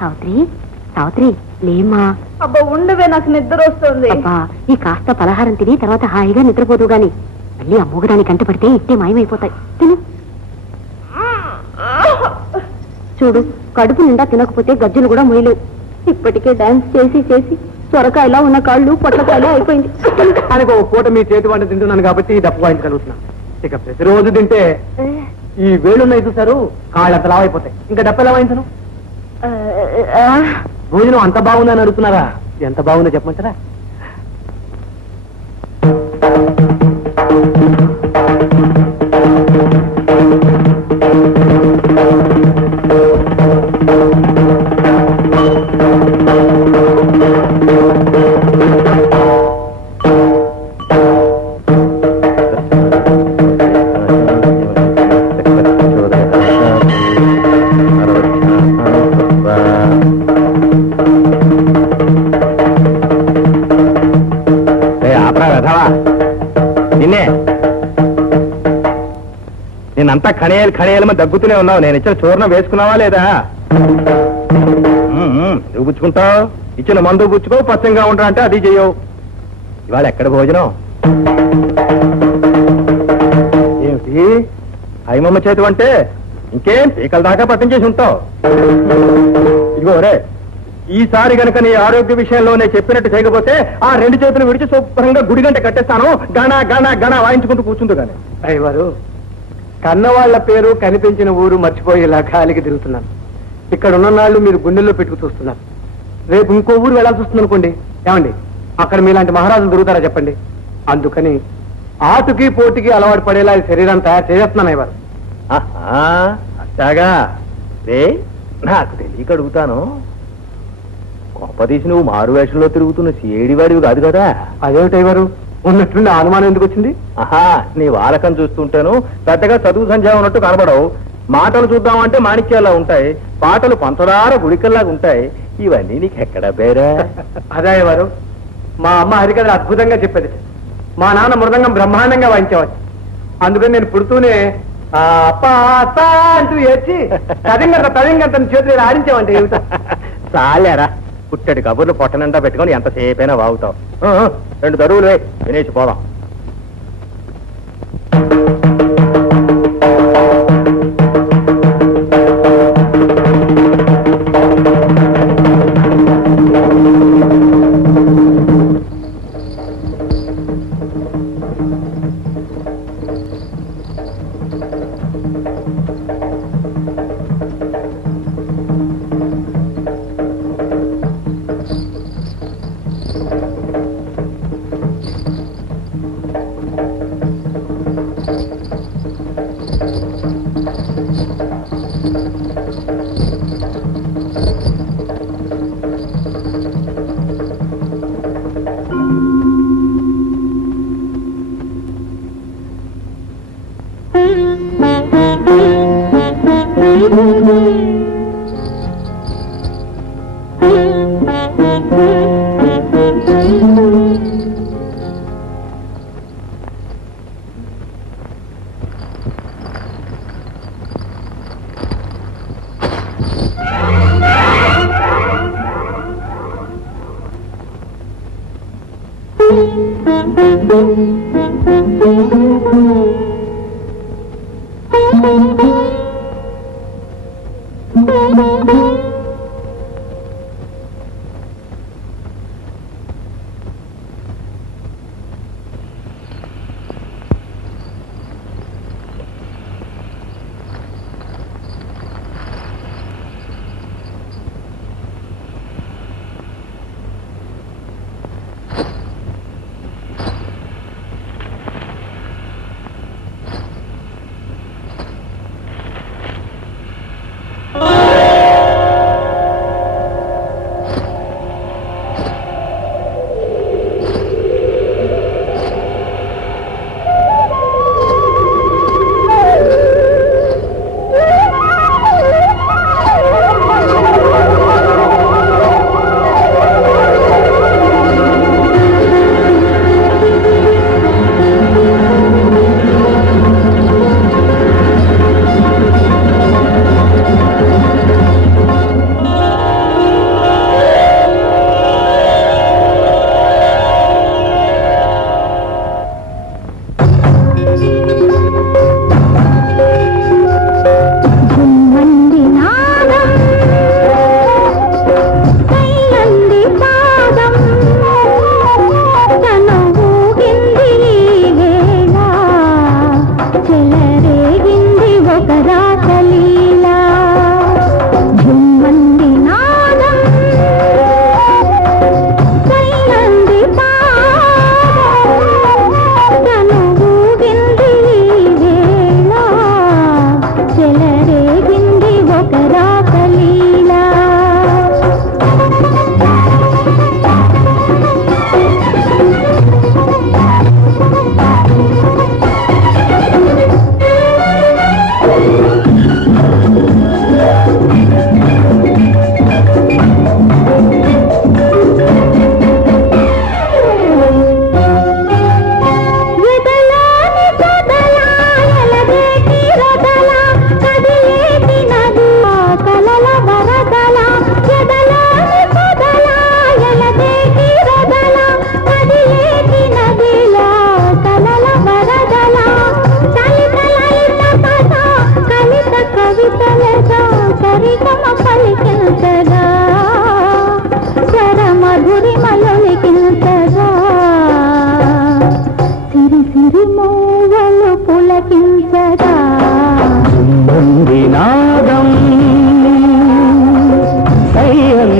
సావిత్రి, సావిత్రి లేమ్మా. అబ్బా ఉండవే, నాకు నిద్ర వస్తుంది. అబ్బా ఈ కాస్త పలహారం తిని తర్వాత హాయిగా నిద్రపోదు గాని మళ్ళీ అమ్మోగదానికి కంట పడితే ఇట్టే మాయమైపోతాయి. తిను. చూడు, కడుపు నిండా తినకపోతే గజ్జలు కూడా మొయ్యలేవు. ఇప్పటికే డాన్స్ చేసి చేసి సొరకాయలా ఉన్న కాళ్ళు పొట్లకాయలా అయిపోయింది. దానికి ఒక పూట మీ చేతి వంట తింటున్నాను కాబట్టి డబ్బు వాయించగలుగుతున్నాను. ఇక ప్రతిరోజు తింటే ఈ వేళ్ళున్నాయి చూసారు, కాళ్ళు అంత లావైపోతాయి. ఇంకా డబ్బు ఎలా వాయించను? భోజనం అంత బాగుందని అడుగుతున్నారా? ఎంత బాగుందో చెప్పమంటారా? నేనంతా ఖణేయాలు ఖణేయాలమో దగ్గుతూనే ఉన్నావు. నేను ఇచ్చిన చూర్ణం వేసుకున్నావా లేదా? నువ్వు పుచ్చుకుంటావు, ఇచ్చిన మందు పుచ్చుకో, పచ్చంగా ఉంటా అంటే అది చెయ్యవు. ఇవాళ ఎక్కడ భోజనం ఏమిటి? అయ్యమ్మ చేతి అంటే ఇంకేం పీకల దాకా పట్టించేసి ఉంటావు. ఇదిగో రే, ఈసారి గనక నీ ఆరోగ్య విషయంలో నేను చెప్పినట్టు చేయకపోతే ఆ రెండు చేతులు విడిచి శుభ్రంగా గుడి గంట కట్టేస్తాను. గణ గణ గణ వాయించుకుంటూ కూర్చుంటూ గాని. అయ్యవారు, కన్నవాళ్ల పేరు కనిపించిన ఊరు మర్చిపోయేలా గాలికి తిరుగుతున్నాను. ఇక్కడ ఉన్న నాళ్ళు మీరు గుండెల్లో పెట్టుకు చూస్తున్నారు. రేపు ఇంకో ఊరు వెళ్ళాల్సి వస్తుంది అనుకోండి, ఏమండి అక్కడ మీలాంటి మహారాజులు దొరుకుతారా చెప్పండి? అందుకని ఆటుకి పోటీకి అలవాటు పడేలా శరీరాన్ని తయారు చేస్తున్నాను. అయ్యవారు అట్టాగా రే, నాకు తెలియక అడుగుతాను. గొప్పదీసి నువ్వు మారు వేషంలో తిరుగుతున్న సిఐడివాడివి కాదు కదా? అదేమిటయ్యవారు, ఉన్నట్టుండి అనుమానం ఎందుకు వచ్చింది? ఆహా, నీ వాలకం చూస్తుంటాను పెద్దగా చదువు సంధ్య ఉన్నట్టు కనబడవు. మాటలు చూద్దామంటే మాణిక్యాలా ఉంటాయి, పాటలు పంచదార గుడికల్లాగా ఉంటాయి. ఇవన్నీ నీకు ఎక్కడ బేరా? అదే వారు, మా అమ్మ హరికథలు అద్భుతంగా చెప్పేది. మా నాన్న మృదంగం బ్రహ్మాండంగా వాయించేవాడు. అందుకని నేను పుడుతూనే అంటూ ఏడ్చి తదింగంత చేతులు ఆడించామంటే ఏమిటో. చాలేరా, పుట్టడి కబుర్లు పొట్టనండా పెట్టుకొని ఎంతసేపైనా వాగుతావు. రెండు దరువులు వినేసి పోదాం.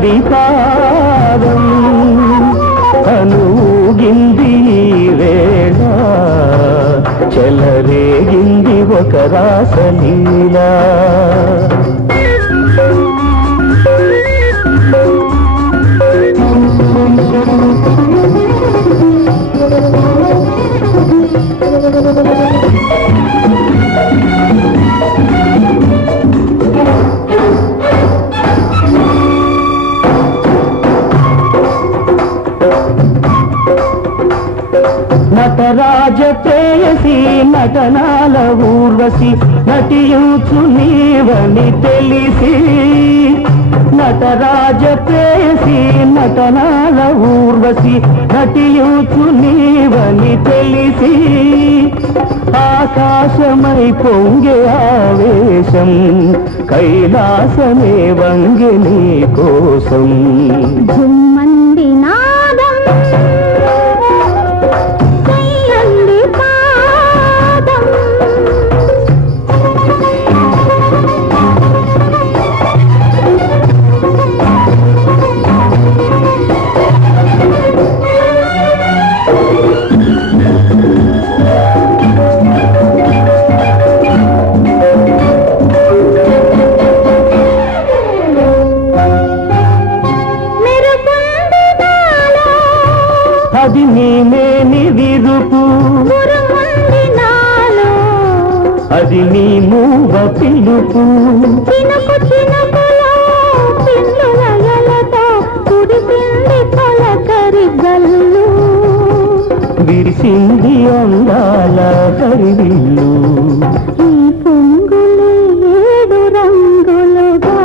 అంది పాదం అనూగింది వేళ చెలరేగింది ఒక రాసలీలా నటరాజ ప్రేయసి నటనాల ఊర్వశి నటియూచు నీవని తెలిసి నటరాజ ప్రేయసి నటనాల ఊర్వశి నటియూచు నీవని తెలిసి ఆకాశమై పొంగే ఆవేశం కైలాసమే వంగే నీ కోసం జుమ్మంది నాదం కయ్యంది పాదం అది నీమేని విరుపు అది నీ మూవ పిలుపు చినుకు చినుకులో పిల్లులయలతో కుడిపిండి తొలకరి గల్లు విరిసింది అందాల హరివిల్లు ఈ పొంగులే 7 రంగులుగా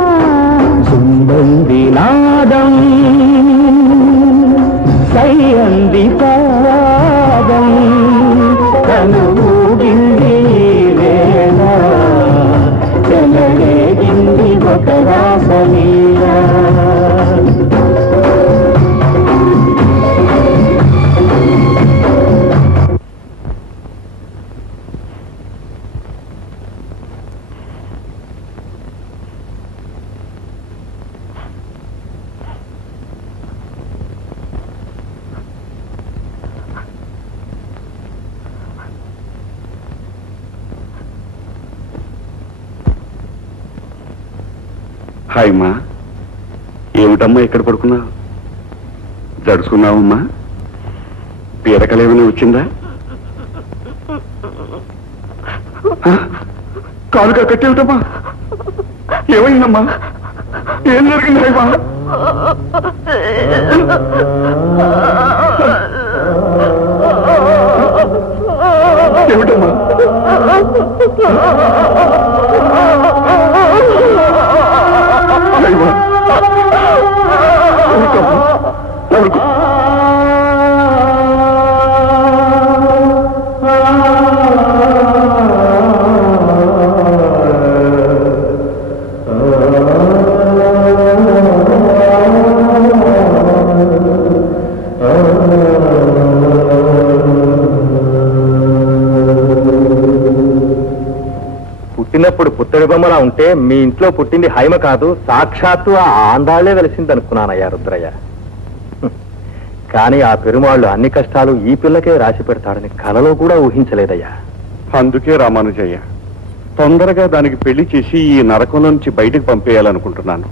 సుంబంది నాదం సై అంది పాదం కనుగింది వేళ చెలరేగింది ఒక రాసలీలా హాయ్ అమ్మా, ఏమిటమ్మా ఇక్కడ పడుకున్నావు? జడుచుకున్నావమ్మా? పీడకలేమని వచ్చిందా? కాలుగా కట్టేమిటమ్మా? ఏమైందమ్మా? ఏం జరిగింది హాయమ్మా? ఏమిటమ్మా? హాయమ్మా, ఊరుకోమ్మా. పుట్టినప్పుడు పుత్తడి బొమ్మలా ఉంటే మీ ఇంట్లో పుట్టింది హైమ కాదు, సాక్షాత్తు ఆ ఆండాళ్లే వెలిసింది అనుకున్నానయ్యా రుద్రయ్య. కానీ ఆ పెరుమాళ్ళు అన్ని కష్టాలు ఈ పిల్లకే రాసి పెడతాడని కలలో కూడా ఊహించలేదయ్యా. అందుకే రామానుజయ్య తొందరగా దానికి పెళ్లి చేసి ఈ నరకంలో నుంచి బయటకు పంపేయాలనుకుంటున్నాను.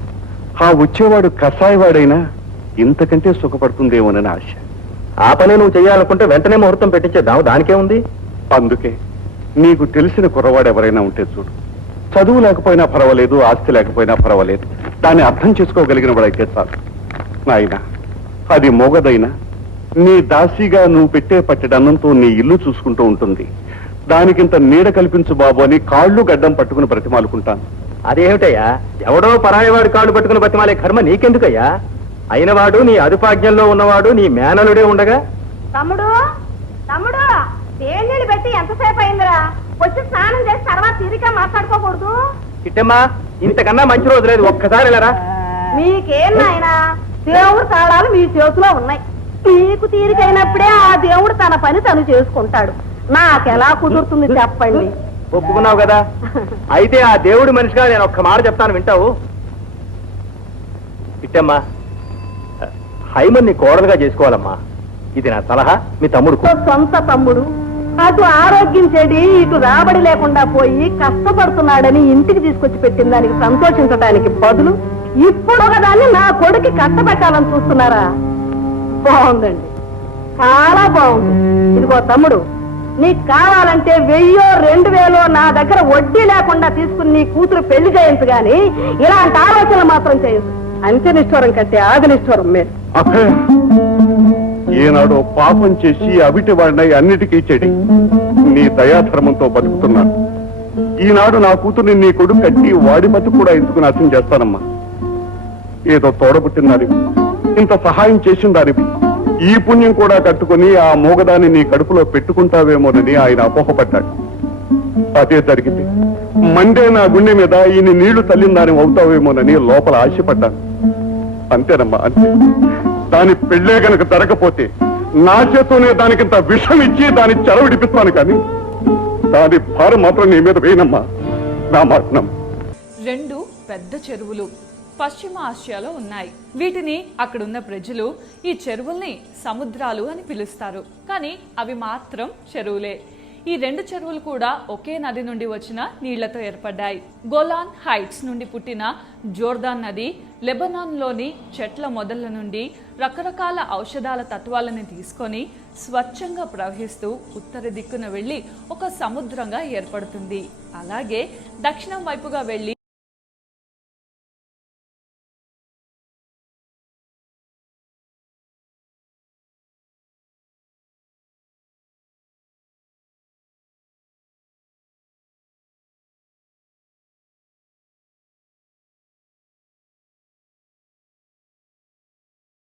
ఆ వచ్చేవాడు కషాయవాడైనా ఇంతకంటే సుఖపడుతుందేమోనని ఆశ. ఆ పని నువ్వు చేయాలనుకుంటే వెంటనే ముహూర్తం పెట్టించేద్దాం, దానికే ఉంది. అందుకే నీకు తెలిసిన కుర్రవాడు ఎవరైనా ఉంటే చూడు. చదువు లేకపోయినా పర్వాలేదు, ఆస్తి లేకపోయినా పర్వాలేదు, దాన్ని అర్థం చేసుకోగలిగిన వాడైతే చాలు. నాయనా, అది మొగదైనా నీ దాసిగా నువ్వు పెట్టే పట్టెడన్నంతో నీ ఇల్లు చూసుకుంటూ ఉంటుంది. దానికింత నీడ కల్పించు బాబు అని కాళ్ళు గడ్డం పట్టుకుని బ్రతిమాలుకుంటాను. అదేమిటయ్యా, ఎవడో పరాయవాడు కాళ్ళు పట్టుకుని బతిమాలే కర్మ నీకెందుకయ్యా? అయినవాడు నీ అదుపాజ్ఞంలో ఉన్నవాడు నీ మేనలుడే ఉండగా. తమ్ముడు తమ్ముడు నీళ్ళు పెట్టి ఎంతసేపు అయిందిరా? వచ్చి స్నానం చేసి తర్వాత తీరిక మాట్లాడుకోకూడదు. చిట్టమ్మా, ఇంతకన్నా మంచి రోజు లేదు, ఒక్కసారి వెళ్ళరా. మీకేం నాయనా, దేవుడు తాళాలు మీ చేతిలో ఉన్నాయి. మీకు తీరికైనప్పుడే ఆ దేవుడు తన పని తను చేసుకుంటాడు. నాకెలా కుదురుతుంది చెప్పండి? ఒప్పుకున్నావు కదా, అయితే ఆ దేవుడి మనిషిగా నేను ఒక్క మాట చెప్తాను, వింటావు? ఏమ్మా హైమన్ ని కోడలుగా చేసుకోవాలమ్మా. ఇది నా సలహా. మీ తమ్ముడు సొంత తమ్ముడు అటు ఆరోగ్యం చెడి ఇటు రాబడి లేకుండా పోయి కష్టపడుతున్నాడని ఇంటికి తీసుకొచ్చి పెట్టిన దానికి సంతోషించడానికి బదులు ఇప్పుడు ఒకదాన్ని నా కొడుకు కష్టపెట్టాలని చూస్తున్నారా? బాగుందండి, చాలా బాగుంది. ఇదిగో తమ్ముడు, నీకు కావాలంటే 1000-2000 నా దగ్గర వడ్డీ లేకుండా తీసుకుని నీ కూతురు పెళ్లి చేయొచ్చు గాని ఇలాంటి ఆలోచనలు మాత్రం చేయొచ్చు. అంత్యనిష్ఠూరం కంటే ఆదినిష్ఠూరం మేలు. అబ్బే, ఏనాడో పాపం చేసి అవిటి వాడినై అన్నిటికీ చెడి నీ దయాధర్మంతో బతుకుతున్నాను. ఈనాడు నా కూతుర్ని నీ కొడుకు కట్టి వాడి బతుకు కూడా ఎందుకు నాశనం చేస్తానమ్మా? ఏదో తోడబుట్టిన దానివి, ఇంత సహాయం చేసిన దానివి, ఈ పుణ్యం కూడా కట్టుకుని ఆ మూగదాన్ని నీ కడుపులో పెట్టుకుంటావేమోనని ఆయన అపోహపడ్డాడు. అదే జరిగింది. మండే నా గుండె మీద ఈయన నీళ్లు తల్లిన దాని అవుతావేమోనని లోపల ఆశపడ్డాను. అంతేనమ్మా, అంతే. దాని పెళ్ళే గనక జరగపోతే నా చేతోనే దానికింత విషం ఇచ్చి దాని చెరవిడిపిస్తాను, కానీ దాని భారం మాత్రం నీ మీద వేయనమ్మా. నా మాటనం. 2 పెద్ద చెరువులు పశ్చిమ ఆసియాలో ఉన్నాయి. వీటిని అక్కడున్న ప్రజలు ఈ చెరువుల్ని సముద్రాలు అని పిలుస్తారు. కానీ అవి మాత్రం చెరువులే. ఈ 2 చెరువులు కూడా ఒకే నది నుండి వచ్చిన నీళ్లతో ఏర్పడ్డాయి. గోలాన్ హైట్స్ నుండి పుట్టిన జోర్దాన్ నది లెబనాన్లోని చెట్ల మొదళ్ల నుండి రకరకాల ఔషధాల తత్వాలను తీసుకొని స్వచ్ఛంగా ప్రవహిస్తూ ఉత్తర దిక్కున వెళ్లి ఒక సముద్రంగా ఏర్పడుతుంది. అలాగే దక్షిణం వైపుగా వెళ్లి